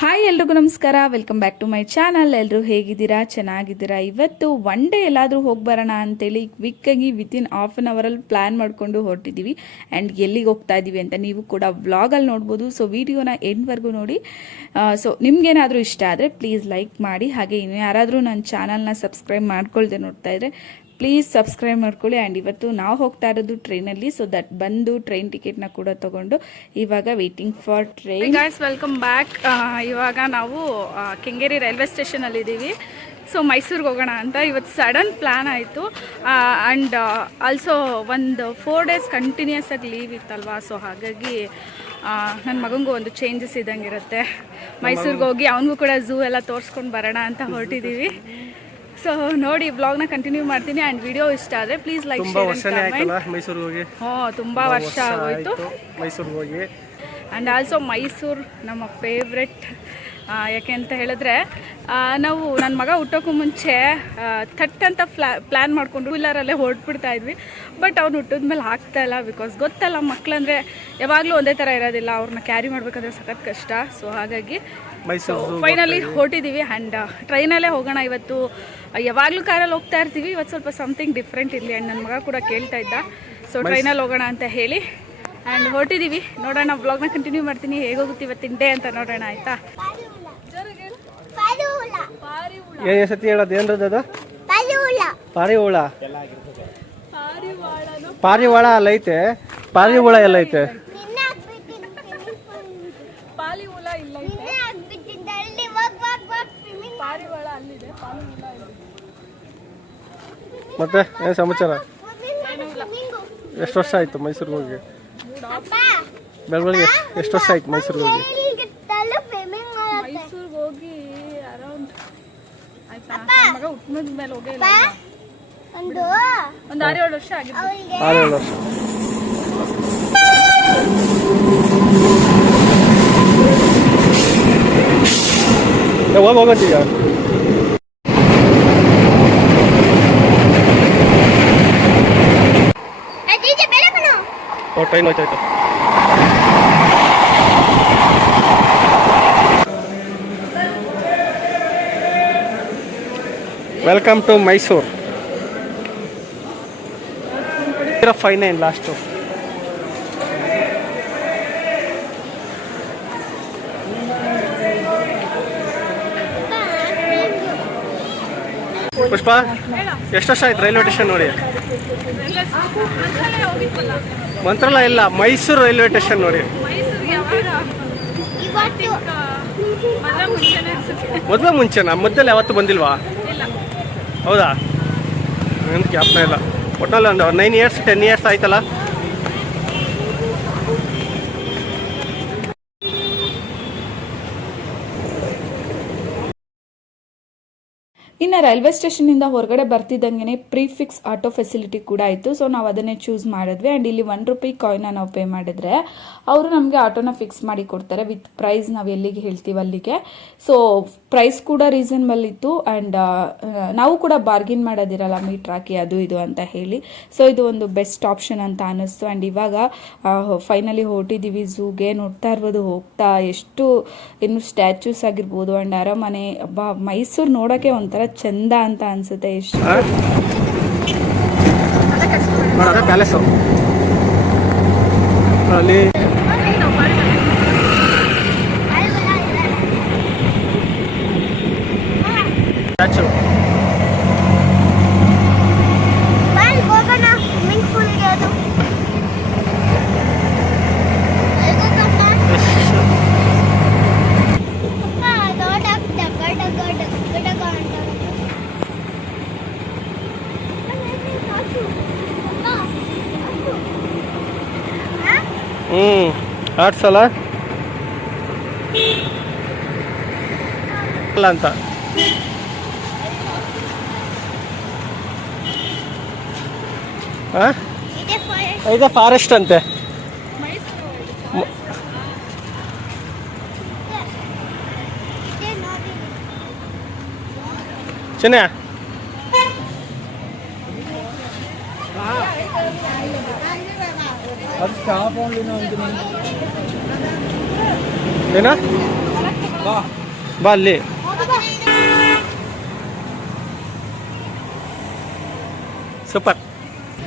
Hi ಎಲ್ರಿಗೂ ನಮಸ್ಕಾರ, welcome back to my channel. ಎಲ್ಲರೂ ಹೇಗಿದ್ದೀರಾ? ಚೆನ್ನಾಗಿದ್ದೀರಾ? ಇವತ್ತು ಒನ್ ಡೇ ಎಲ್ಲಾದರೂ ಹೋಗಿ ಬರೋಣ ಅಂತೇಳಿ ಕ್ವಿಕ್ಕಾಗಿ ವಿತಿನ್ ಹಾಫ್ ಆನ್ ಅವರಲ್ಲಿ ಪ್ಲ್ಯಾನ್ ಮಾಡಿಕೊಂಡು ಹೊರಟಿದ್ದೀವಿ. ಆ್ಯಂಡ್ ಎಲ್ಲಿಗೆ ಹೋಗ್ತಾ ಇದ್ದೀವಿ ಅಂತ ನೀವು ಕೂಡ ವ್ಲಾಗಲ್ಲಿ ನೋಡ್ಬೋದು. ಸೊ ವಿಡಿಯೋನ ಎಂಡ್ವರೆಗೂ ನೋಡಿ. ಸೊ ನಿಮ್ಗೇನಾದರೂ ಇಷ್ಟ ಆದರೆ ಪ್ಲೀಸ್ ಲೈಕ್ ಮಾಡಿ. ಹಾಗೆ ಇನ್ನು ಯಾರಾದರೂ ನನ್ನ ಚಾನಲ್ನ ಸಬ್ಸ್ಕ್ರೈಬ್ ಮಾಡ್ಕೊಳ್ದೆ ನೋಡ್ತಾ ಇದ್ರೆ ಪ್ಲೀಸ್ ಸಬ್ಸ್ಕ್ರೈಬ್ ಮಾಡ್ಕೊಳ್ಳಿ. ಆ್ಯಂಡ್ ಇವತ್ತು ನಾವು ಹೋಗ್ತಾ ಇರೋದು ಟ್ರೈನಲ್ಲಿ. ಸೊ ದಟ್ ಬಂದು ಟ್ರೈನ್ ಟಿಕೆಟ್ನ ಕೂಡ ತಗೊಂಡು ಇವಾಗ waiting for train. Guys, welcome back. ಇವಾಗ ನಾವು ಕೆಂಗೇರಿ ರೈಲ್ವೆ ಸ್ಟೇಷನಲ್ಲಿ ಇದ್ದೀವಿ. ಸೊ ಮೈಸೂರಿಗೆ ಹೋಗೋಣ ಅಂತ ಇವತ್ತು ಸಡನ್ ಪ್ಲ್ಯಾನ್ ಆಯಿತು. ಆ್ಯಂಡ್ ಆಲ್ಸೋ ಒಂದು 4 days ಕಂಟಿನ್ಯೂಸ್ ಆಗಿ ಲೀವ್ ಇತ್ತಲ್ವಾ. ಸೊ ಹಾಗಾಗಿ ನನ್ನ ಮಗಂಗೂ ಒಂದು ಚೇಂಜಸ್ ಇದ್ದಂಗಿರುತ್ತೆ. ಮೈಸೂರಿಗೆ ಹೋಗಿ ಅವನಿಗೂ ಕೂಡ ಝೂ ಎಲ್ಲ ತೋರಿಸ್ಕೊಂಡು ಬರೋಣ ಅಂತ ಹೊರಟಿದ್ದೀವಿ. ಸೊ ನೋಡಿ, ಬ್ಲಾಗ್ನ ಕಂಟಿನ್ಯೂ ಮಾಡ್ತೀನಿ. ಆ್ಯಂಡ್ ವಿಡಿಯೋ ಇಷ್ಟ ಆದರೆ ಪ್ಲೀಸ್ ಲೈಕ್, ಮೈಸೂರಿಗೆ ಹೋಗಿ ತುಂಬ ವರ್ಷ ಆಗೋಯ್ತು ಮೈಸೂರಿಗೆ ಹೋಗಿ. ಆ್ಯಂಡ್ ಆಲ್ಸೋ ಮೈಸೂರು ನಮ್ಮ ಫೇವ್ರೆಟ್. ಯಾಕೆ ಅಂತ ಹೇಳಿದ್ರೆ ನಾವು ನನ್ನ ಮಗ ಹುಟ್ಟೋಕ್ಕೂ ಮುಂಚೆ ಥಟ್ ಅಂತ ಪ್ಲ್ಯಾನ್ ಮಾಡಿಕೊಂಡು ವೀಲರಲ್ಲೇ ಹೊರಟ್ಬಿಡ್ತಾ ಇದ್ವಿ. ಬಟ್ ಅವ್ನು ಹುಟ್ಟಿದ್ಮೇಲೆ ಆಗ್ತಾಯಿಲ್ಲ. ಬಿಕಾಸ್ ಗೊತ್ತಲ್ಲ, ಮಕ್ಕಳಂದರೆ ಯಾವಾಗಲೂ ಒಂದೇ ಥರ ಇರೋದಿಲ್ಲ. ಅವ್ರನ್ನ ಕ್ಯಾರಿ ಮಾಡಬೇಕಾದ್ರೆ ಸಖತ್ ಕಷ್ಟ. ಸೊ ಹಾಗಾಗಿ ಫೈನಲಿ ಹೊರಟಿದ್ದೀವಿ. ಆ್ಯಂಡ್ ಟ್ರೈನಲ್ಲೇ ಹೋಗೋಣ ಇವತ್ತು. ಯಾವಾಗಲೂ ಕಾರಲ್ಲಿ ಹೋಗ್ತಾ ಇರ್ತೀವಿ, ಇವತ್ತು ಸ್ವಲ್ಪ ಸಮಥಿಂಗ್ ಡಿಫ್ರೆಂಟ್ ಇರಲಿ. ಆ್ಯಂಡ್ ನನ್ನ ಮಗ ಕೂಡ ಕೇಳ್ತಾ ಇದ್ದ. ಸೊ ಟ್ರೈನಲ್ಲಿ ಹೋಗೋಣ ಅಂತ ಹೇಳಿ ಆ್ಯಂಡ್ ಹೊರಟಿದ್ದೀವಿ. ನೋಡೋಣ, ಬ್ಲಾಗ್ನ ಕಂಟಿನ್ಯೂ ಮಾಡ್ತೀನಿ. ಹೇಗೋಗುತ್ತೆ ಇವತ್ತಿನ ಡೇ ಅಂತ ನೋಡೋಣ, ಆಯಿತಾ? ಏನು ಸತಿ ಹೇಳೋದು ಏನ್ರದ್ದು? ಪಾರಿವಾಳ. ಪಾರಿವಾಳ ಅಲ್ಲ ಐತೆ, ಪಾರಿವಾಳ ಎಲ್ಲ ಐತೆ. ಮತ್ತೆ ಏನು ಸಮಾಚಾರ? ಎಷ್ಟು ವರ್ಷ ಆಯ್ತು ಮೈಸೂರಿಗೆ ಹೋಗಿ? ಬೆಳಗ್ಗೆ ಎಷ್ಟು ವರ್ಷ ಆಯ್ತು ಮೈಸೂರಿಗೆ ಹೋಗಿ? ಮೈಸೂರಿಗೆ ಹೋಗಿ ಅರೌಂಡ್ ಮಗ ಹುಟ್ಟಿದ ಮೇಲೆ ಹೋಗೇ ಇಲ್ಲ, ಒಂದು 6-7 ವರ್ಷ ಆಗಿದೆ. 6-7 ವರ್ಷ. ಹೋಗಂತೀಗ ಟ್ರೈನ್ ಹೋಯ್ತಾಯ್ತು. Welcome to Mysuru. 59 last. Pushpa, ಎಷ್ಟು ವರ್ಷ ಆಯ್ತು ರೈಲ್ವೆ ಸ್ಟೇಷನ್ ನೋಡಿ? ಮಂತ್ರಾಲಯ ಇಲ್ಲ, ಮೈಸೂರು ರೈಲ್ವೆ ಸ್ಟೇಷನ್ ನೋಡಿ. ಮೊದಲೇ ಮುಂಚೆನಾ? ಮೊದಲು ಯಾವತ್ತು ಬಂದಿಲ್ವಾ? ಹೌದಾ? ಏನು ಜ್ಞಾಪನ ಇಲ್ಲ. ಒಟ್ಟಲ್ಲಿ ಒಂದು 9 years 10 years ಆಯ್ತಲ್ಲ. ಇನ್ನು ರೈಲ್ವೆ ಸ್ಟೇಷನಿಂದ ಹೊರಗಡೆ ಬರ್ತಿದ್ದಂಗೆ ಪ್ರೀಫಿಕ್ಸ್ ಆಟೋ ಫೆಸಿಲಿಟಿ ಕೂಡ ಇತ್ತು. ಸೊ ನಾವು ಅದನ್ನೇ ಚೂಸ್ ಮಾಡಿದ್ವಿ. ಆ್ಯಂಡ್ ಇಲ್ಲಿ ₹1 ಕಾಯಿನ್ನ ನಾವು ಪೇ ಮಾಡಿದ್ರೆ ಅವರು ನಮಗೆ ಆಟೋನ ಫಿಕ್ಸ್ ಮಾಡಿ ಕೊಡ್ತಾರೆ ವಿತ್ ಪ್ರೈಸ್. ನಾವು ಎಲ್ಲಿಗೆ ಹೇಳ್ತೀವಿ ಅಲ್ಲಿಗೆ. ಸೊ ಪ್ರೈಸ್ ಕೂಡ ರೀಸನಬಲ್ ಇತ್ತು. ಆ್ಯಂಡ್ ನಾವು ಕೂಡ ಬಾರ್ಗಿನ್ ಮಾಡೋದಿರಲ್ಲ, ಮೀಟ್ರ್ ಹಾಕಿ ಅದು ಇದು ಅಂತ ಹೇಳಿ. ಸೊ ಇದು ಒಂದು ಬೆಸ್ಟ್ ಆಪ್ಷನ್ ಅಂತ ಅನ್ನಿಸ್ತು. ಆ್ಯಂಡ್ ಇವಾಗ ಫೈನಲಿ ಹೊರಟಿದ್ದೀವಿ ಝೂಗೆ. ನೋಡ್ತಾ ಇರ್ಬೋದು ಹೋಗ್ತಾ ಎಷ್ಟು ಇನ್ನು ಸ್ಟ್ಯಾಚ್ಯೂಸ್ ಆಗಿರ್ಬೋದು ಆ್ಯಂಡ್ ಅರಮನೆ. ಮೈಸೂರು ನೋಡೋಕ್ಕೆ ಒಂಥರ ಚಂದ ಅಂತ ಅನ್ಸುತ್ತೆ. ಎಷ್ಟು ಪ್ಯಾಲೇಸು ಅಲ್ಲಿ ಆಡ್ಸಲ್ಲ ಅಂತ ಇದೆ ಫಾರೆಸ್ಟ್ ಅಂತೆ. ಚೆನ್ನ ಅದು ಸ್ಟಾಪ್ ಓನ್ಲಿ. ಏನ ಬಾ ಅಲ್ಲಿ. ಸೂಪರ್.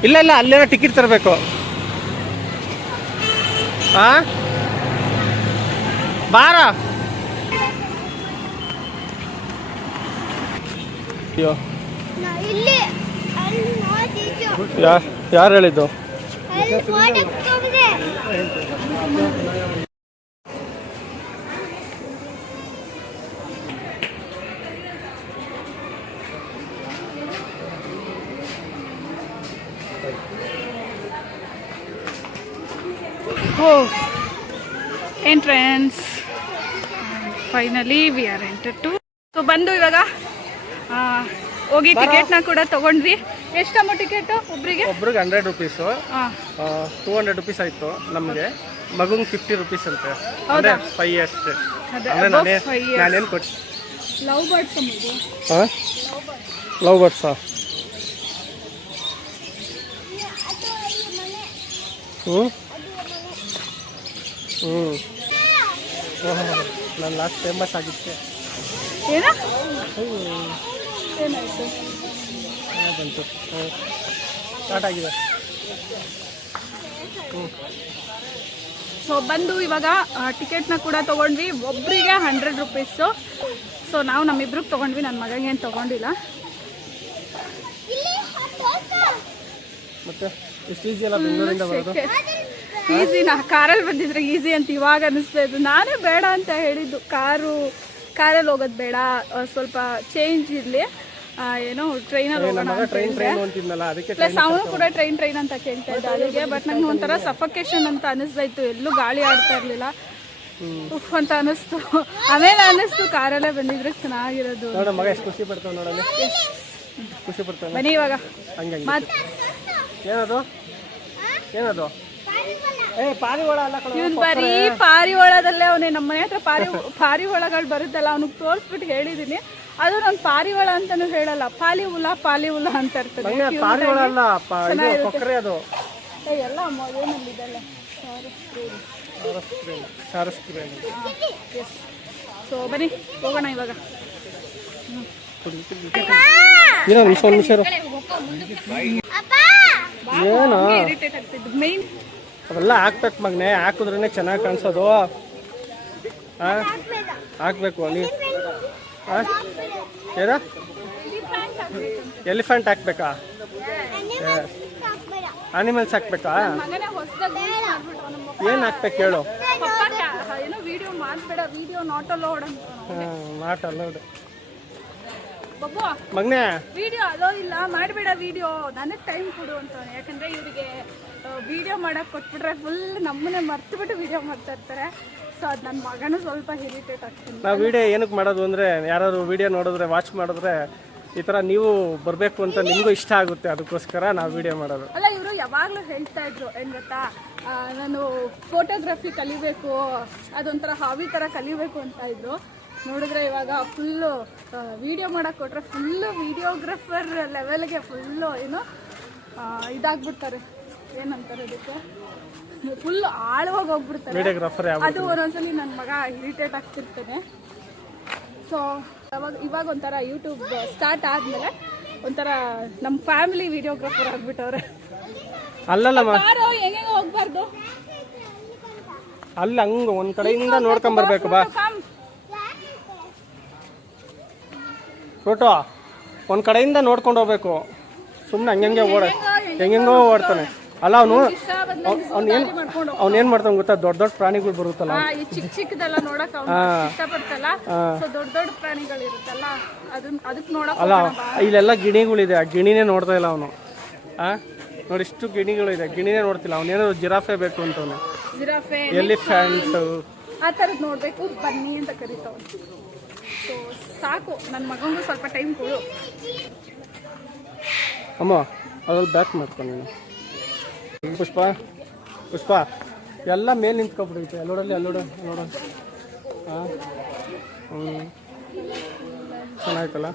ಇಲ್ಲ ಇಲ್ಲ, ಅಲ್ಲೇನೋ ಟಿಕೆಟ್ ತರಬೇಕು. ಹಾಂ ಬಾರ. ಅಯ್ಯೋ ಯಾರು ಹೇಳಿದ್ದು? Entrance finally we are enter to. So ಬಂದು ಇವಾಗ ಹೋಗಿ ಟಿಕೆಟ್ನ ಕೂಡ ತಗೊಂಡ್ವಿ. ಎಷ್ಟಮ್ಮ ಟಿಕೆಟ್ ಒಬ್ರಿಗೆ? ಒಬ್ರಿಗೆ 100 ರುಪೀಸು, 200 ರುಪೀಸ್ ಆಯಿತು ನಮಗೆ. ಮಗುಂಗೆ 50 ರುಪೀಸ್ ಅಂತೆ. ಹೌದಾ? 5 ಇಯರ್ಸ್. ನಾನೇನು ಕೊಟ್ಟು ಲವ್ ಬರ್ಡ್ಸ್ ಹಾಂ ಲವ್ ಬರ್ಡ್ಸಾ? ಹ್ಞೂ ಹ್ಞೂ ನಾನು ಲಾಸ್ಟ್ ಫೇಮಸ್ ಆಗಿದ್ದೆ. ಏನ ಏನಾಯಿತು? ಬಂತು ಸ್ಟಾರ್ಟ್ ಆಗಿದೆ. ಹ್ಞೂ ಸೊ ಬಂದು ಇವಾಗ ಟಿಕೆಟ್ನ ಕೂಡ ತೊಗೊಂಡ್ವಿ. ಒಬ್ಬರಿಗೆ 100 ರುಪೀಸು. ಸೊ ನಾವು ನಮ್ಮಿಬ್ರಿಗೆ ತೊಗೊಂಡ್ವಿ, ನನ್ನ ಮಗಂಗೆ ಏನು ತೊಗೊಂಡಿಲ್ಲ. ಮತ್ತೆ ಎಷ್ಟು ಈಸಿ ಅಲ್ಲ ಬೆಂಗಳೂರಿಂದ ಬರೋದು? ಈಸಿನಾ? ಕಾರಲ್ಲಿ ಬಂದಿದ್ರೆ ಈಸಿ ಅಂತ ಇವಾಗ ಅನಿಸ್ತಾ ಇದ್ದು. ನಾನೇ ಬೇಡ ಅಂತ ಹೇಳಿದ್ದು, ಕಾರಲ್ಲಿ ಹೋಗೋದು ಬೇಡ, ಸ್ವಲ್ಪ ಚೇಂಜ್ ಇರಲಿ, ಏನೋ ಟ್ರೈನಲ್ಲಿ ಹೋಗೋಣ ಪ್ಲಸ್ ಅವನು ಕೂಡ ಟ್ರೈನ್ ಅಂತ ಕೇಳ್ತಾ ಇದ್ದ ಅದಕ್ಕೆ. ಬಟ್ ನಂಗೆ ಒಂಥರ ಸಫಕೇಶನ್ ಅಂತ ಅನಿಸ್ತಾ ಇತ್ತು, ಎಲ್ಲೂ ಗಾಳಿ ಆಡ್ತಾ ಇರಲಿಲ್ಲ, ಉಫ್ ಅಂತ ಅನಿಸ್ತು. ಆಮೇಲೆ ಅನಿಸ್ತು ಕಾರಲ್ಲೇ ಬಂದಿದ್ರೆ ಚೆನ್ನಾಗಿರೋದು. ಖುಷಿ ಪಡ್ತಾವೆ ನೋಡಲ್ಲ, ಖುಷಿ ಪಡ್ತಾವೆ. ಬನ್ನಿ ಇವಾಗ ಮತ್ತೆ ಏನದು ಏನದು ಪಾರಿವಾಳ ಅಲ್ಲ, ಇವನ್ ಬರೀ ಪಾರಿವಾಳದಲ್ಲೇ ಅವನೇ. ನಮ್ಮ ಮನೆ ಹತ್ರ ಪಾರಿವಾಳಗಳು ಬರುತ್ತಲ್ಲ, ಅವನಿಗೆ ತೋರಿಸ್ಬಿಟ್ಟು ಹೇಳಿದೀನಿ. ಅದು ನಾನು ಪಾರಿವಾಳ ಅಂತಾನು ಹೇಳಲ್ಲ, ಪಾಲಿವುಲ ಅಂತ ಇರ್ತದೆ. ಪಾರಿವಾಳ ಅಲ್ಲ, ಕೊಕ್ಕರೆ ಅದು. ಎಲ್ಲ ಏನಿದೆಲ್ಲ ಸೊ ಬನ್ನಿ ಹೋಗೋಣ ಇವಾಗ. ಇರಿಟೇಟ್ ಆಗ್ತಿದ್ದು ಮೈನ್ ಅವೆಲ್ಲ ಹಾಕ್ಬೇಕು ಮಗನೆ, ಹಾಕಿದ್ರೇ ಚೆನ್ನಾಗಿ ಕಾಣಿಸೋದು. ಹಾಕ್ಬೇಕು ನೀ ಏನ ಎಲಿಫೆಂಟ್ ಹಾಕ್ಬೇಕಾ? ಅನಿಮಲ್ಸ್ ಹಾಕ್ಬೇಕಾ? ಏನು ಹಾಕ್ಬೇಕು ಹೇಳು? ವಿಡಿಯೋ ಮಾಡ್ಬೇಡ, ವಿಡಿಯೋ ನಾಟ್ ಅಲೌಡ್ ಅಂತ. ನಾಟ್ ಅಲೌಡ್ ಬಬ್ಬು ಮಗನೆ, ವಿಡಿಯೋ ಅಲೋ ಇಲ್ಲ, ಮಾಡಬೇಡ ವಿಡಿಯೋ, ನನಗೆ ಟೈಮ್ ಕೊಡು ಅಂತ. ಯಾಕಂದ್ರೆ ಇವರಿಗೆ ವಿಡಿಯೋ ಮಾಡಕ್ಕೆ ಕೊಟ್ಬಿಟ್ರೆ ಫುಲ್ ನಮ್ಮನ್ನೇ ಮರ್ತು ವಿಡಿಯೋ ಮಾಡ್ತಾ ಇರ್ತಾರೆ. ಸೊ ಅದು ನನ್ನ ಮಗನೂ ಸ್ವಲ್ಪ ಇರಿಟೇಟ್ ಆಗ್ತೀನಿ. ನಾವು ವಿಡಿಯೋ ಏನಕ್ಕೆ ಮಾಡೋದು ಅಂದರೆ, ಯಾರಾದ್ರು ವಿಡಿಯೋ ನೋಡಿದ್ರೆ, ವಾಚ್ ಮಾಡಿದ್ರೆ ಈ ಥರ ನೀವು ಬರಬೇಕು ಅಂತ ನಿಮಗೂ ಇಷ್ಟ ಆಗುತ್ತೆ, ಅದಕ್ಕೋಸ್ಕರ ನಾವು ವಿಡಿಯೋ ಮಾಡೋದು. ಅಲ್ಲ, ಇವರು ಯಾವಾಗಲೂ ಹೇಳ್ತಾ ಇದ್ರು ಏನು ಗೊತ್ತಾ, ನಾನು ಫೋಟೋಗ್ರಫಿ ಕಲಿಬೇಕು, ಅದೊಂಥರ ಹಾವಿ ಥರ ಕಲಿಬೇಕು ಅಂತ ಇದ್ರು. ನೋಡಿದ್ರೆ ಇವಾಗ ಫುಲ್ಲು ವಿಡಿಯೋ ಮಾಡೋಕ್ಕೆ ಕೊಟ್ಟರೆ ಫುಲ್ಲು ವಿಡಿಯೋಗ್ರಾಫರ್ ಲೆವೆಲ್ಗೆ ಫುಲ್ಲು ಏನು ಇದಾಗ್ಬಿಡ್ತಾರೆ, ಏನಂತಾರೆ ಅದಕ್ಕೆ, ಫುಲ್ ಆಳವಾಗಿ ಹೋಗ್ಬಿಡ್ತಾರೆ. ಅದು ಒಂದೊಂದ್ಸಲಿ ನನ್ನ ಮಗ ಇರಿಟೇಟ್ ಆಗ್ತಿರ್ತಾನೆ. ಸೊ ಇವಾಗ ಒಂಥರ ಯೂಟ್ಯೂಬ್ ಸ್ಟಾರ್ಟ್ ಆದಮೇಲೆ ಒಂಥರ ನಮ್ಮ ಫ್ಯಾಮಿಲಿ ವಿಡಿಯೋಗ್ರಾಫರ್ ಆಗ್ಬಿಟ್ಟವ್ರೆ. ಅಲ್ಲಲ್ಲ ಹೆಂಗೆ ಹೋಗ್ಬಾರ್ದು, ಅಲ್ಲ ಹಂಗ ಒಂದ್ ಕಡೆಯಿಂದ ನೋಡ್ಕೊಂಬರ್ಬೇಕು. ಬಾ ಫೋಟೋ ಒಂದ್ ಕಡೆಯಿಂದ ನೋಡ್ಕೊಂಡು ಹೋಗ್ಬೇಕು, ಸುಮ್ಮನೆ ಹಂಗೆ ಹೆಂಗೆಂಗೋ ಓಡ್ತಾನೆ. ಅಲ್ಲ ಅವ್ನೇನ್ ಮಾಡ್ತಾನೆ ಗೊತ್ತಾ, ದೊಡ್ಡ ಪ್ರಾಣಿಗಳು ಬರುತ್ತಲ್ಲ, ಚಿಕ್ಕದೆಲ್ಲ ನೋಡಕ್ ಇಷ್ಟಪಡ್ತಲ್ಲ, ದೊಡ್ಡ ಪ್ರಾಣಿಗಳು ಇರುತ್ತಲ್ಲ ಅದಕ್ಕೆ ನೋಡಕ್. ಅಲ್ಲ ಇಲ್ಲೆಲ್ಲ ಗಿಣಿಗಳಿದೆ, ಆ ಗಿಣಿನೇ ನೋಡ್ತಾ ಇಲ್ಲ ಅವನು. ನೋಡಿ ಇಷ್ಟು ಗಿಣಿಗಳಿದೆ, ಗಿಣಿನೇ ನೋಡ್ತಿಲ್ಲ. ಅವನೇನೋ ಜಿರಾಫೆ ಬೇಕು ಅಂತವನು, ಜಿರಾಫೆ ಎಲಿಫೆಂಟ್ ಆ ಥರದ್ದು ನೋಡ್ಬೇಕು, ಬನ್ನಿ ಅಂತ ಕರಿತಾವ. ಸೊ ಸಾಕು, ನನ್ನ ಮಗಂಗೂ ಸ್ವಲ್ಪ ಟೈಮ್ ಕೊಡು. ಅಮ್ಮ ಅದ್ರಲ್ಲಿ ಬ್ಯಾಕ್ ಮಾಡ್ಕೊಂಡು ನೀನು. ಪುಷ್ಪ ಎಲ್ಲ ಮೇಲೆ ನಿಂತ್ಕೊಬಿಡೈತೆ, ಅಲ್ಲೋಡಲ್ಲಿ ನೋಡ. ಹಾಂ ಚೆನ್ನಾಯ್ತಲ್ಲ.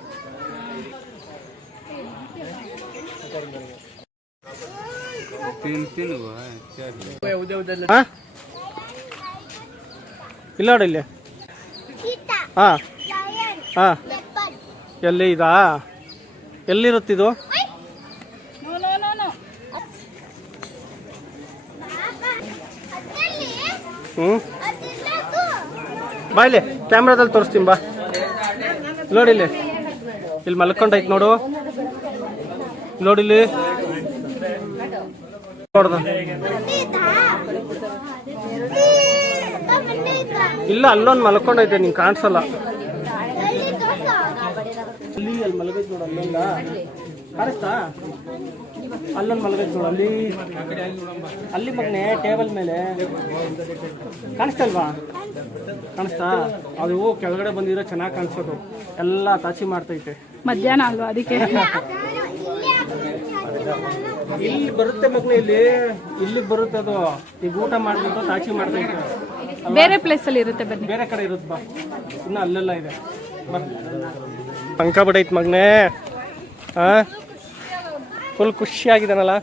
ಇಲ್ಲ ನೋಡಿ ಇಲ್ಲಿ ಹಾಂ ಹಾಂ ಎಲ್ಲಿ ಇದಾ ಎಲ್ಲಿರುತ್ತಿದು? ಹ್ಞೂ ಬಾ ಇಲ್ಲಿ ಕ್ಯಾಮ್ರಾದಲ್ಲಿ ತೋರಿಸ್ತೀನಿ ಬಾ. ನೋಡಿಲ್ಲಿ ಇಲ್ಲಿ ಮಲ್ಕೊಂಡೈತೆ ನೋಡು, ನೋಡಿಲ್ಲಿ ನೋಡ್ದು. ಇಲ್ಲ ಅಲ್ಲೊಂದು ಮಲ್ಕೊಂಡೈತೆ ನಿಂಗೆ ಕಾಣಿಸಲ್ಲ. ಅಲ್ಲಿ ಮಲಗೈತೆ ನೋಡು, ಅಲ್ಲೊಂದ ಕಾಣಿಸ್ತಾ? ಅಲ್ಲೊಂದು ಮಲಗೈತೆ ನೋಡು, ಅಲ್ಲಿ ಮಗನೆ ಟೇಬಲ್ ಮೇಲೆ ಕಾಣಿಸ್ತಲ್ವಾ? ಕಾಣಿಸ್ತಾ? ಅದು ಕೆಳಗಡೆ ಬಂದಿರೋ ಚೆನ್ನಾಗಿ ಕಾಣಿಸೋದು, ಎಲ್ಲ ತಾಚಿ ಮಾಡ್ತೈತೆ. ಮಧ್ಯಾಹ್ನ ಅಲ್ವಾ ಅದಕ್ಕೆ? ಇಲ್ಲಿ ಬರುತ್ತೆ ಮಗನೆ, ಇಲ್ಲಿ ಬರುತ್ತೆ ಅದು. ಈಗ ಊಟ ಮಾಡ್ಬಿಟ್ಟು ತಾಚಿ ಮಾಡ್ತೈತೆ. ಬೇರೆ ಪ್ಲೇಸ್ ಅಲ್ಲಿ ಇರುತ್ತೆ, ಬನ್ನಿ ಬೇರೆ ಕಡೆ ಇರುತ್ತೆ ಬಾ. ಇನ್ನು ಅಲ್ಲೆಲ್ಲ ಇದೆ. ಪಂಕ ಬಿಡೈತ್ ಮಗನೆ. ಹಾ ಫುಲ್ ಖುಷಿಯಾಗಿದ್ದಾನಲ್ಲ.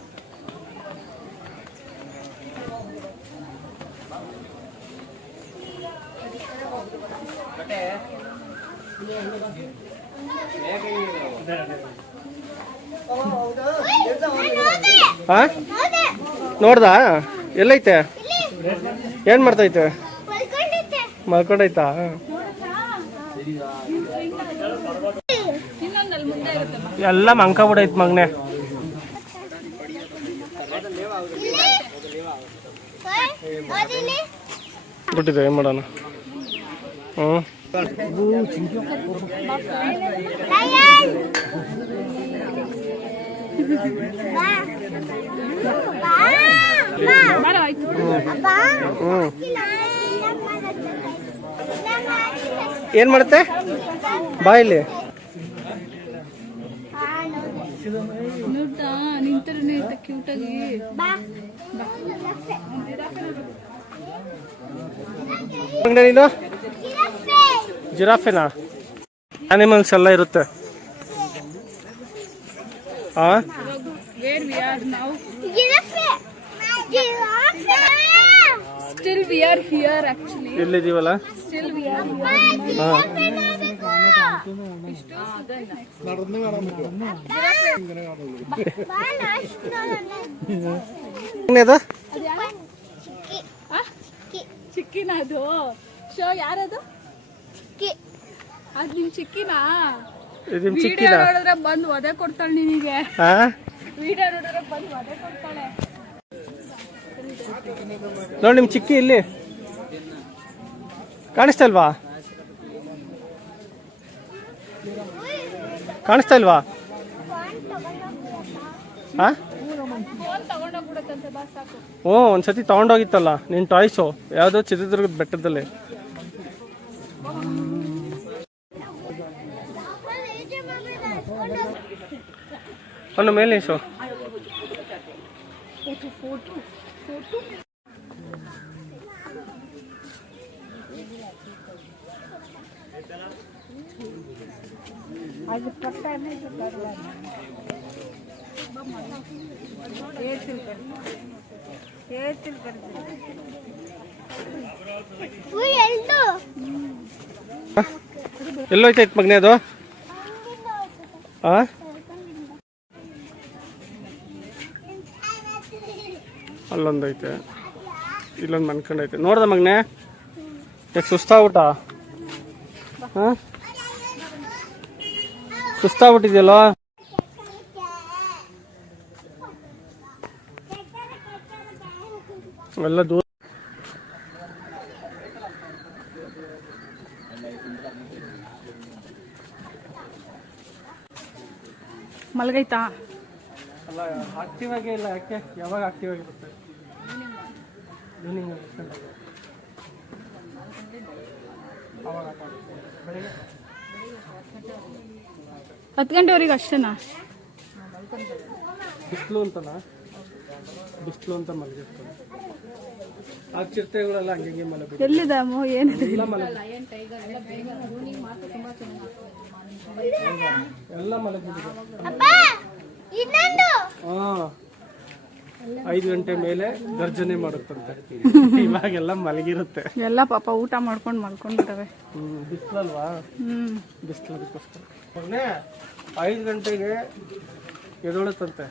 ಹಾ ನೋಡ್ದಾ? ಎಲ್ಲೈತೆ? ಏನ್ ಮಾಡ್ತೈತೆ? ಮಲ್ಕೊಂಡೈತಾ? ಎಲ್ಲ ಮಂಕ ಬಿಡೈತ್ ಮಗನೆ. ಬಿಟ್ಟಿದೆ, ಏನ್ ಮಾಡೋಣ? ಏನ್ ಮಾಡುತ್ತೆ? ಬಾ ಇಲ್ಲಿ. ನೀನು ಜಿರಾಫೆನಾ? ಅನಿಮಲ್ಸ್ ಎಲ್ಲ ಇರುತ್ತೆ. Still we are here actually. ಎಲ್ಲಿದೀವಲ್ಲ? Still we are ಚಿಕ್ಕಿನ ಅದು ಶೋ ಯಾರದು? ಅದು ನಿಮ್ ಚಿಕ್ಕಿನಾ? ವಿಡಿಯೋ ನೋಡಿದ್ರೆ ಬಂದು ಒದೆ ಕೊಡ್ತಾಳೆ ನಿನಗೆ. ವಿಡಿಯೋ ನೋಡಿದ್ರೆ ಬಂದು ಒದೆ ಕೊಡ್ತಾಳೆ. ನೋಡಿ ನಿಮ್ ಚಿಕ್ಕಿ ಇಲ್ಲಿ ಕಾಣಿಸ್ತಾ ಇಲ್ವಾ? ಕಾಣಿಸ್ತಾ ಇಲ್ವಾ? ಹ್ಞೂ ಒಂದ್ಸತಿ ತಗೊಂಡೋಗಿತ್ತಲ್ಲ ನಿನ್ ಟಾಯ್ಸು, ಯಾವುದೋ ಚಿತ್ರದುರ್ಗದ ಬೆಟ್ಟದಲ್ಲಿ. ಅವನ ಮೇಲೆ ಶೋ ಎಲ್ಲೋಯ್ತೈತ್ ಮಗನೇ ಅದು? ಅಲ್ಲೊಂದೈತೆ, ಇಲ್ಲೊಂದು ಮನ್ಕೊಂಡೈತೆ. ನೋಡ್ದ ಮಗನೇ ಯಾಕೆ ಸುಸ್ತಾಗ್ಬಿಟ್ಟ? ಸುಸ್ತಾಗ್ಬಿಟ್ಟಿದ್ಯಲ್ಲೋ? ಎಲ್ಲ ದೂರ ಮಲಗೈತಾ? ಅಲ್ಲ ಆಕ್ಟಿವ್ ಆಗೇ ಇಲ್ಲ. ಯಾಕೆ? ಯಾವಾಗ ಆಕ್ಟಿವ್ ಆಗಿರುತ್ತೆ? ಈವ್ನಿಂಗ್ ಅವಾಗ 10 ಗಂಟೆವರೆಗೆ ಅಷ್ಟೇನಾ? ಬಿಸಿಲು ಅಂತನಾ? ಬಿಸಿಲು ಅಂತ ಮಲಗಿರ್ತಾರೆ ಆ ಚಿರತೆಗಳೆಲ್ಲ. ಹಂಗೆ ಮಲಗಿ ಎಲ್ಲಿದೆ ಅಮ್ಮ? ಏನಿದೆ? ಎಲ್ಲ ಮಲಗಿದ್ರು. 5 ಗಂಟೆ ಮೇಲೆ ಗರ್ಜನೆ ಮಾಡುತ್ತಂತೆ. ಇವಾಗೆಲ್ಲ ಮಲಗಿರುತ್ತೆ. ಎಲ್ಲ ಪಾಪ ಊಟ ಮಾಡ್ಕೊಂಡು ಮಲ್ಕೊಂಡ್ಬಿಟ್ಟವೆ. ಬಿಸಿಲಲ್ವಾ, ಬಿಸಿಲದಕ್ಕೋಸ್ಕರ 5 ಗಂಟೆಗೆ ಎದೊಳುತ್ತಂತೆ.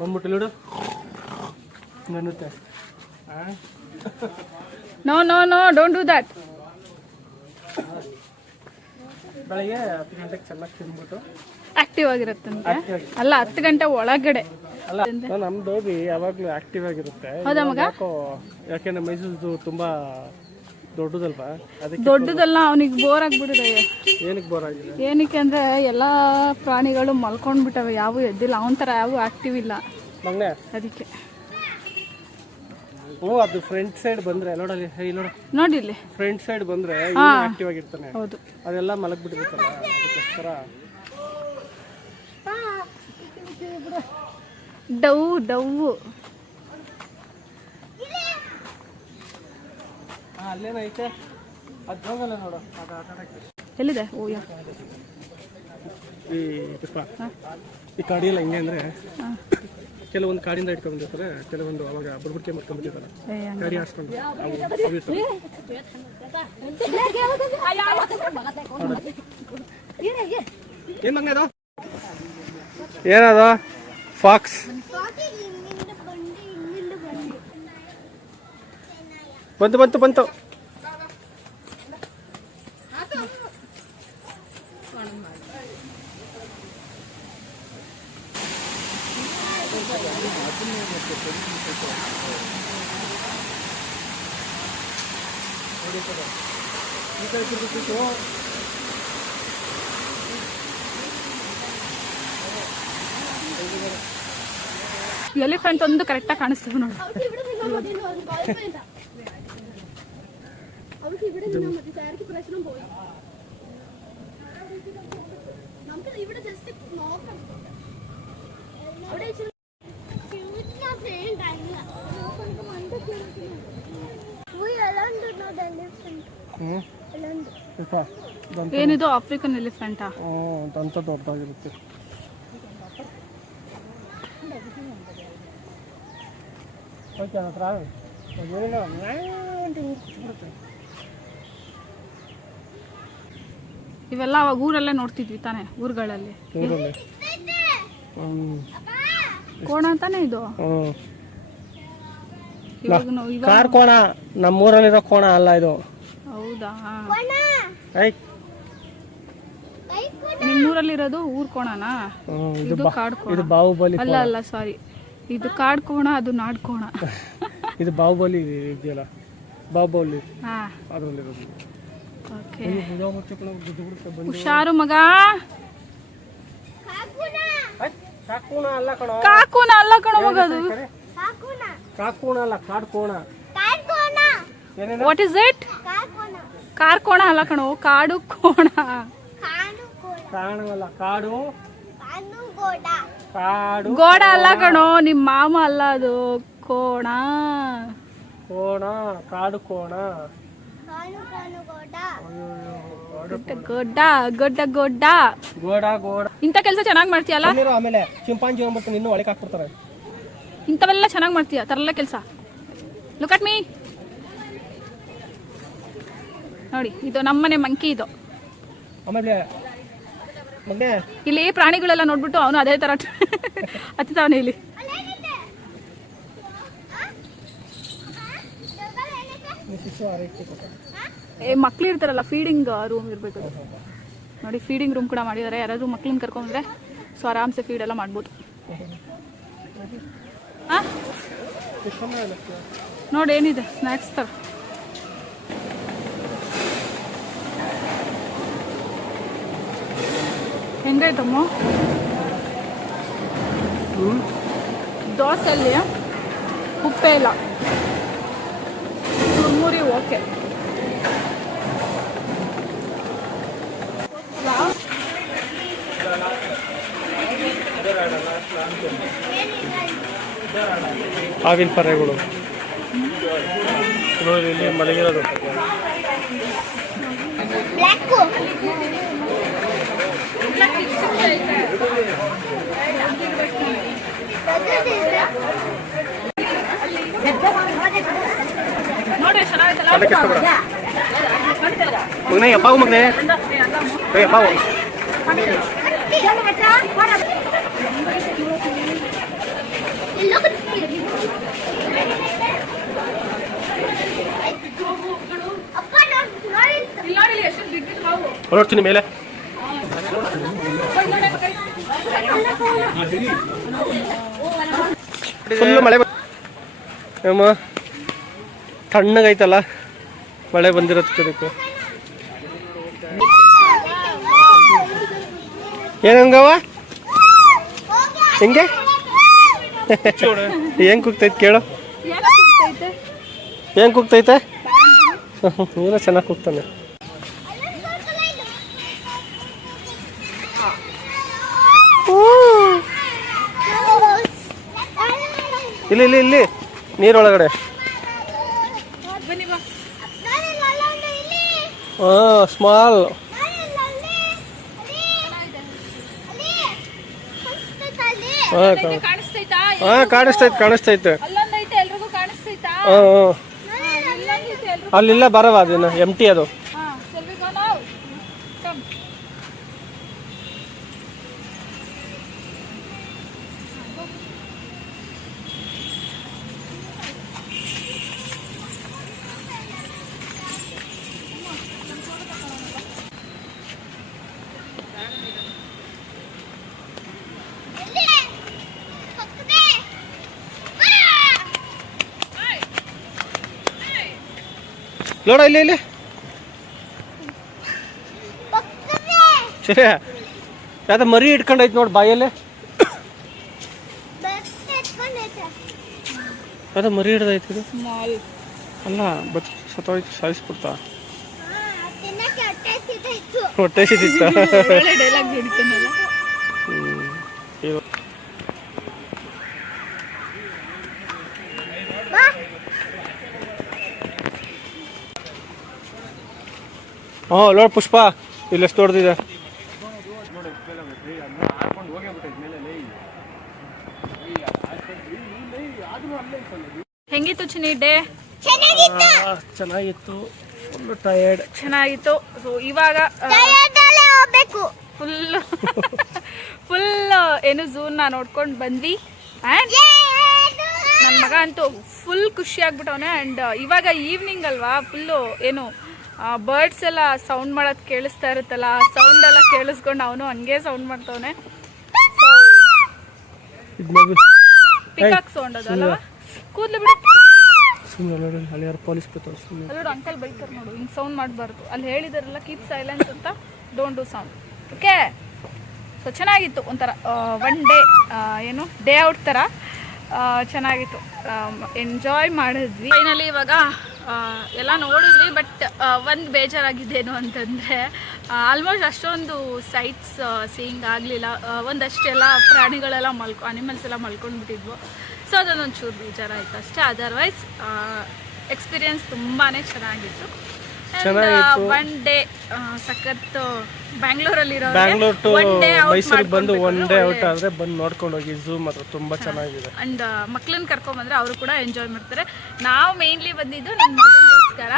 ಬಂದ್ಬಿಟ್ಟು ಇಲ್ಲಿಡು ನನ್ನುತ್ತೆ. No no no don't do that. ಬೆಳಗ್ಗೆ 10 ಗಂಟೆಗೆ ಚೆನ್ನಾಗಿ ತಿಂದ್ಬಿಟ್ಟು ಆಕ್ಟಿವ್ ಆಗಿರುತ್ತಂತೆ. ಅಲ್ಲ 10 ಗಂಟೆ ಒಳಗಡೆ ಅಲ್ಲ, ನಮ್ದು ಬೇಬಿ ಯಾವಾಗ್ಲೂ ಆಕ್ಟಿವ್ ಆಗಿರುತ್ತೆ. ಹೌದಾ ಮಗ? ಯಾಕೆಂದ್ರೆ ಮೈಸೂರು ತುಂಬಾ ದೊಡ್ಡದಲ್ವಾ, ಅದಕ್ಕೆ. ದೊಡ್ಡದಲ್ಲ, ಅವನಿಗೆ ಬೋರ್ ಆಗ್ಬಿಟ್ಟಿದೆ. ಏನಕ್ಕೆ ಬೋರ್ ಆಗಿದೆ? ಏನಕ್ಕೆ ಅಂದ್ರೆ ಎಲ್ಲಾ ಪ್ರಾಣಿಗಳು ಮಲ್ಕೊಂಡ್ಬಿಟ್ಟವೆ, ಯಾವ ಎದ್ದಿಲ್ಲ. ಅವನ ತರ ಯಾವ ಆಕ್ಟಿವ್ ಇಲ್ಲ ಅದಕ್ಕೆ. ಅದು ಫ್ರಂಟ್ ಸೈಡ್ ಬಂದ್ರೆ ನೋಡಲಿ, ನೋಡಿ ಇಲ್ಲಿ ಫ್ರಂಟ್ ಸೈಡ್ ಬಂದ್ರೆ ಆಕ್ಟಿವ್ ಆಗಿರ್ತಾನೆ. ಹೌದು, ಅದೆಲ್ಲ ಮಲಗ್ ಬಿಟ್ಟಿರುತ್ತಲ್ಲ, ಅದಕ್ಕೋಸ್ಕರ. ಡವ್ ಡವ್ ಅಲ್ಲೇನೈತೆ ಅದು ಹೋಗಲ್ಲ ನೋಡು. ಎಲ್ಲಿದೆ? ಈ ಕಾಡಿಯೆಲ್ಲ ಹೆಂಗೆ ಅಂದ್ರೆ ಕೆಲವೊಂದು ಕಾಡಿಂದ ಇಟ್ಕೊಂಡಿರ್ತಾರೆ, ಕೆಲವೊಂದು ಅವಾಗ ಬುರ್ಬುಡಿಕೆ ಮಾಡ್ಕೊಂಡ್ಬಿಟ್ಟಿರ್ತಾರೆ, ಗಾಡಿ ಹಾಸ್ಕೊಂಡು. ಏನದು? ಫಾಕ್ಸ್. ಬಂತು ಬಂತು ಬಂತು. ಎಲಿಫೆಂಟ್ ಒಂದು ಕರೆಕ್ಟಾಗಿ ಕಾಣಿಸ್ತದೆ ನೋಡಿ. ಏನಿದು? ಆಫ್ರಿಕನ್ ಎಲಿಫೆಂಟಾ? ಅಂತ ದೊಡ್ಡದಾಗಿರುತ್ತೆ. ಇವೆಲ್ಲ ಅವಾಗ ಊರಲ್ಲೇ ನೋಡ್ತಿದ್ವಿ ತಾನೆ, ಊರುಗಳಲ್ಲಿ. ಕೋಣ ಅಂತಾನೆ ಇದು. ಕಾರ್ ಕೋಣ, ನಮ್ಮೂರಲ್ಲಿರೋ ಕೋಣ ಅಲ್ಲ ಇದು. ಹೌದಾ? ನಿಮ್ಮೂರಲ್ಲಿರೋದು ಊರ್ ಕೋಣನಾ? ಇದು ಕಾಡ್ ಕೋಣ. ಇದು ಬಾಹುಬಲಿ. ಅಲ್ಲ ಅಲ್ಲ, ಸಾರಿ, ಇದು ಕಾಡ್ ಕೋಣ, ಅದು ನಾಡ್ ಕೋಣ. ಇದು ಬಾಹುಬಲಿ ಇದೆಯಲ್ಲ, ಬಾಹುಬಲಿ ಅದರಲ್ಲಿರೋದು. ಹುಷಾರು ಮಗ. ಕಾಕೂಣ ಅಲ್ಲ ಕಣೋ, ಕಾಕೂನ ಅಲ್ಲ ಕಣೋ ಮಗ, ಅದು ಕಾಕೂಣ ಅಲ್ಲ, ಕಾಡ್ ಕೋಣ. What is it? ಕಾರ್ ಕೋಣ ಅಲ್ಲ ಕಣೋ, ಕಾಡು ಕೋಣ. ಕಾಣವಲ್ಲ, ಕಾಡು ಕಾಡು. ಗೋಡ ಅಲ್ಲ ಕಣೋ, ನಿಮ್ಮ ಮಾಮ ಅಲ್ಲ ಅದು, ಕೋಣ. ಕೋಣ, ಕಾಡು ಕೋಣ. ಗೊಡ್ಡ ಗೊಡ್ಡ ಗೊಡ್ಡ ಗೋಡ ಗೋಡ. ಇಂಥ ಕೆಲಸ ಚೆನ್ನಾಗಿ ಮಾಡ್ತೀಯಲ್ಲ. ಆಮೇಲೆ ಚಿಂಪಾಂಜಿ ಬಂದ್ಬಿಟ್ಟು ನಿನ್ನೂ ಒಳಗೆ ಹಾಕ್ಬಿಡ್ತಾರೆ. ಇಂಥವೆಲ್ಲ ಚೆನ್ನಾಗಿ ಮಾಡ್ತೀಯ, ತರಲ್ಲ ಕೆಲಸ. Look at me. ನೋಡಿ, ಇದು ನಮ್ಮನೆ ಮಂಕಿ. ಇದು ಆಮೇಲೆ ಇಲ್ಲಿ ಪ್ರಾಣಿಗಳೆಲ್ಲ ನೋಡ್ಬಿಟ್ಟು ಅವನು ಅದೇ ತರ ಹತ್ತಿತಾವನೆ ಇಲ್ಲಿ. ಮಕ್ಳು ಇರ್ತಾರಲ್ಲ, ಫೀಡಿಂಗ್ ರೂಮ್ ಇರ್ಬೇಕು ನೋಡಿ. ಫೀಡಿಂಗ್ ರೂಮ್ ಕೂಡ ಮಾಡಿದ್ದಾರೆ. ಯಾರಾದ್ರೂ ಮಕ್ಳನ್ನ ಕರ್ಕೊಂಡ್ರೆ ಸೊ ಆರಾಮ್ಸೆ ಫೀಡ್ ಎಲ್ಲ ಮಾಡ್ಬೋದು. ನೋಡಿ ಏನಿದೆ ಸ್ನ್ಯಾಕ್ಸ್ ತರ. ಹೆಂಗಾಯ್ತಮ್ಮ ದೋಸೆಯಲ್ಲಿ? ಉಪ್ಪೇ ಇಲ್ಲ, ಚುರ್ಮುರಿ ಓಕೆ. ಹಾವಿನ ಪರ್ರೆಗಳು ನೋಡಿ ಇಲ್ಲಿ ಮಲಗಿರೋದು. ಅದಕ್ಕೆ ಇಷ್ಟಪಡ ಮಗನೇ ಅಪ್ಪಾವು ಮಗನೇ ಅಪ್ಪಾವು ಹೊರಡ್ತೀನಿ ಮೇಲೆ ಫುಲ್ಲು ಮಳೆ ಅಮ್ಮ ತಣ್ಣಗೈತಲ್ಲ ಮಳೆ ಬಂದಿರೋದಕ್ಕೆ ಏನಂಗವ ಹೆಂಗೆ ಹೆಂಗ್ ಕೂಗ್ತೈತೆ ಕೇಳು ಹೆಂಗ್ ಕೂಗ್ತೈತೆ ಏನೋ ಚೆನ್ನಾಗಿ ಕೂಗ್ತಾನೆ ಇಲ್ಲಿ ಇಲ್ಲಿ ಇಲ್ಲಿ ನೀರೊಳಗಡೆ ಸ್ಮಾಲ್ ಕಾಣಿಸ್ತೈತೆ ಅಲ್ಲಿಲ್ಲ ಬರವ ಅದೇನು ಎಂಟಿ ಅದು ನೋಡ ಇಲ್ಲಿ ಇಲ್ಲಿ ಸರಿ ಯಾವ್ದು ಮರಿ ಇಟ್ಕೊಂಡೈತೆ ನೋಡಿ ಬಾಯಲ್ಲಿ ಯಾವ್ದು ಮರಿ ಹಿಡ್ದೈತಿ ಇದು ಅಲ್ಲ ಬತ್ ಸತ್ತೋಯ್ತು ಸಾಯಿಸ್ಬಿಡ್ತಾ ಹೊಟ್ಟೆ ಸಿದ್ದಿತ್ತ ನೋಡ್ ಪುಷ್ಪ ಇಲ್ಲಿ ಎಷ್ಟು ದೊಡ್ಡದಿದೆ ಹೆಂಗಿತ್ತು ಚಿನ್ನಿ ಡೇ? ಚೆನ್ನಾಗಿತ್ತು ಫುಲ್ ಟಯರ್ಡ್ ಚೆನ್ನಾಗಿತ್ತು. ಸೊ ಇವಾಗ ಫುಲ್ ಫುಲ್ ಏನು ಝೂನ ನೋಡ್ಕೊಂಡು ಬಂದ್ವಿ ಆ್ಯಂಡ್ ನನ್ನ ಮಗ ಅಂತೂ ಫುಲ್ ಖುಷಿ ಆಗ್ಬಿಟ್ಟವನೆ. ಆ್ಯಂಡ್ ಇವಾಗ ಈವ್ನಿಂಗ್ ಅಲ್ವಾ, ಫುಲ್ಲು ಏನು ಬರ್ಡ್ಸ್ ಎಲ್ಲ ಸೌಂಡ್ ಮಾಡೋದು ಕೇಳಿಸ್ತಾ ಇರುತ್ತಲ್ಲ, ಆ ಸೌಂಡ್ ಎಲ್ಲ ಕೇಳಿಸ್ಕೊಂಡು ಅವನು ಹಂಗೆ ಸೌಂಡ್ ಮಾಡ್ತವನೆ. ಪಿಕಾಕ್ ಸೌಂಡ್ ಅದಲ್ವಾ, ಕೂದಲು ಬಿಡು. ಪೊಲೀಸ್ ಅಲ್ಲೋಡು ಅಂಕಲ್ ಬೈತಾರೆ ನೋಡು, ಹಿಂಗೆ ಸೌಂಡ್ ಮಾಡಬಾರ್ದು. ಅಲ್ಲಿ ಹೇಳಿದಾರಲ್ಲ ಕೀಪ್ ಸೈಲೆನ್ಸ್ ಅಂತ, don't do sound. Okay, so ಚೆನ್ನಾಗಿತ್ತು. ಒಂಥರ ಒನ್ ಡೇ ಏನು ಡೇ ಔಟ್ ಥರ ಚೆನ್ನಾಗಿತ್ತು. ಎಂಜಾಯ್ ಮಾಡಿದ್ವಿ. ಫೈನಲಿ ಇವಾಗ ಎಲ್ಲ ನೋಡಿದ್ವಿ. ಬಟ್ ಒಂದು ಬೇಜಾರಾಗಿದ್ದೇನು ಅಂತಂದರೆ ಆಲ್ಮೋಸ್ಟ್ ಅಷ್ಟೊಂದು ಸೈಟ್ಸ್ ಸೀಯಿಂಗ್ ಆಗಲಿಲ್ಲ. ಒಂದಷ್ಟೆಲ್ಲ ಪ್ರಾಣಿಗಳೆಲ್ಲ ಅನಿಮಲ್ಸ್ ಎಲ್ಲ ಮಲ್ಕೊಂಡ್ಬಿಟ್ಟಿದ್ವು. ಸೊ ಅದೊಂದೊಂದು ಚೂರು ಬೇಜಾರ ಆಯಿತು ಅಷ್ಟೇ. ಅದರ್ವೈಸ್ ಎಕ್ಸ್ಪೀರಿಯನ್ಸ್ ತುಂಬಾ ಚೆನ್ನಾಗಿತ್ತು. ಒನ್ ಡೇ ಸಖತ್ ಬ್ಯಾಂಗ್ಳೂರಲ್ಲಿರೋ ಮೈಸೂರಿಗೆ ಬಂದು ಒನ್ ಡೇ ಔಟ್ ಆದರೆ ಬಂದು ನೋಡ್ಕೊಂಡು ಹೋಗಿ. ಝೂ ಮಾತ್ರ ತುಂಬ ಚೆನ್ನಾಗಿದೆ. ಅಂಡ್ ಮಕ್ಳನ್ನ ಕರ್ಕೊಂಬಂದ್ರೆ ಅವರು ಕೂಡ ಎಂಜಾಯ್ ಮಾಡ್ತಾರೆ. ನಾವು ಮೇನ್ಲಿ ಬಂದಿದ್ದು ನನ್ನ ಮಗನಿಗೋಸ್ಕರ.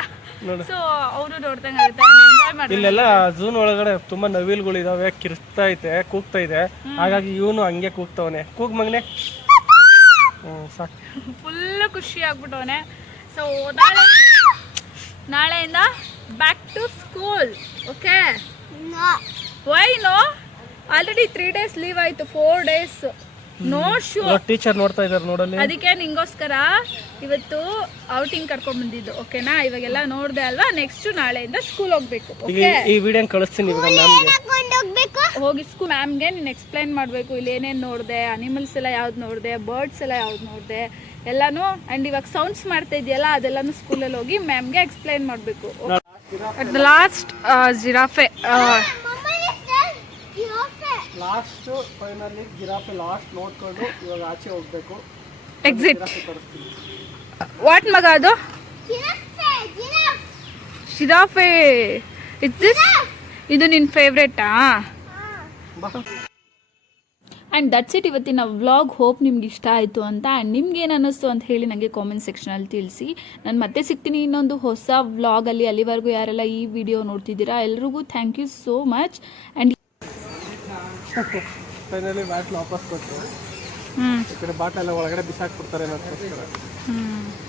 ಸೊ ಅವರು ನೋಡ್ದಂಗೆ ಆಗುತ್ತೆ, ಎಂಜಾಯ್ ಮಾಡ್ತಾರೆ. ಇಲ್ಲೆಲ್ಲ ಝೂನ್ ಒಳಗಡೆ ತುಂಬಾ ನವಿಲುಗಳಿದಾವೆ, ಕಿರ್ತಾ ಐತೆ, ಕೂಗ್ತಾ ಇದೆ. ಹಾಗಾಗಿ ಇವನು ಹಂಗೆ ಕೂಗ್ತವನೆ. ಕೂಗ್ ಮಗನೆ, ಸಾಕು. ಫುಲ್ ಖುಷಿ ಆಗ್ಬಿಟ್ಟವನೆ. ಸೊ ನಾಳೆಯಿಂದ back to school. Okay, why no? Already 3 days leave ಆಯ್ತು, 4 days ನೋ ಶೂ. ಟೀಚರ್ ನೋಡ್ತಾ ಇದ್ದಾರೆ ನೋಡಲ್ಲಿ. ಅದಕ್ಕೆ ನಿಂಗೋಸ್ಕರ ಇವತ್ತು ಔಟಿಂಗ್ ಕರ್ಕೊಂಡ್ ಬಂದಿದ್ದು. ಓಕೆನಾ? ಇವಾಗೆಲ್ಲ ನೋಡ್ದೆ ಅಲ್ವಾ, ನೆಕ್ಸ್ಟ್ ನಾಳೆಯಿಂದ ಸ್ಕೂಲ್ ಹೋಗ್ಬೇಕು. ಈ ವಿಡಿಯೋ ಕಳಿಸ್ತೀನಿ ಇವಾಗ ಮ್ಯಾಮ್ಗೆ. ಹೋಗಿ ಸ್ಕೂಲ್ ಮ್ಯಾಮ್ಗೆ ನೀನು ಎಕ್ಸ್ಪ್ಲೈನ್ ಮಾಡಬೇಕು, ಇಲ್ಲಿ ಏನೇನು ನೋಡಿದೆ, ಅನಿಮಲ್ಸ್ ಎಲ್ಲ ಯಾವ್ದು ನೋಡಿದೆ, ಬರ್ಡ್ಸ್ ಎಲ್ಲ ಯಾವ್ದು ನೋಡಿದೆ ಎಲ್ಲಾನು. ಆ್ಯಂಡ್ ಇವಾಗ ಸೌಂಡ್ಸ್ ಮಾಡ್ತಾ ಇದೆಯಲ್ಲ, ಅದೆಲ್ಲಾನು ಸ್ಕೂಲಲ್ಲಿ ಹೋಗಿ ಮ್ಯಾಮ್ಗೆ ಎಕ್ಸ್ಪ್ಲೈನ್ ಮಾಡಬೇಕು. At the last giraffe last finally giraffe last ನೋಡ್ಕೊಂಡು ಇವಾಗ ಆಚೆ ಹೋಗ್ಬೇಕು. ಎಕ್ಸಿಟ್. ವಾಟ್ ಮಗ ಅದು? ಜಿರಾಫೆ. It's this. ಇದು ನಿನ್ನ ಫೇವ್ರೇಟಾ? ಆ್ಯಂಡ್ ದಟ್ಸ್ ಇಟ್ ಇವತ್ತಿನ ವ್ಲಾಗ್. ಹೋಪ್ ನಿಮ್ಗೆ ಇಷ್ಟ ಆಯಿತು ಅಂತ. ಆ್ಯಂಡ್ ನಿಮ್ಗೆ ಏನು ಅನ್ನಿಸ್ತು ಅಂತ ಹೇಳಿ ನನಗೆ ಕಾಮೆಂಟ್ ಸೆಕ್ಷನಲ್ಲಿ ತಿಳಿಸಿ. ನಾನು ಮತ್ತೆ ಸಿಗ್ತೀನಿ ಇನ್ನೊಂದು ಹೊಸ ವ್ಲಾಗಲ್ಲಿ. ಅಲ್ಲಿವರೆಗೂ ಯಾರೆಲ್ಲ ಈ ವಿಡಿಯೋ ನೋಡ್ತಿದ್ದೀರಾ ಎಲ್ರಿಗೂ thank you so much. And finally bottle ವಾಪಸ್ ಕೊಟ್ಟು ಬಾಟಲ್ ಒಳಗಡೆ ಬಿಸಾಕ್ಬಿಡ್ತಾರೆ ಅನ್ನೋದಕ್ಕೋಸ್ಕರ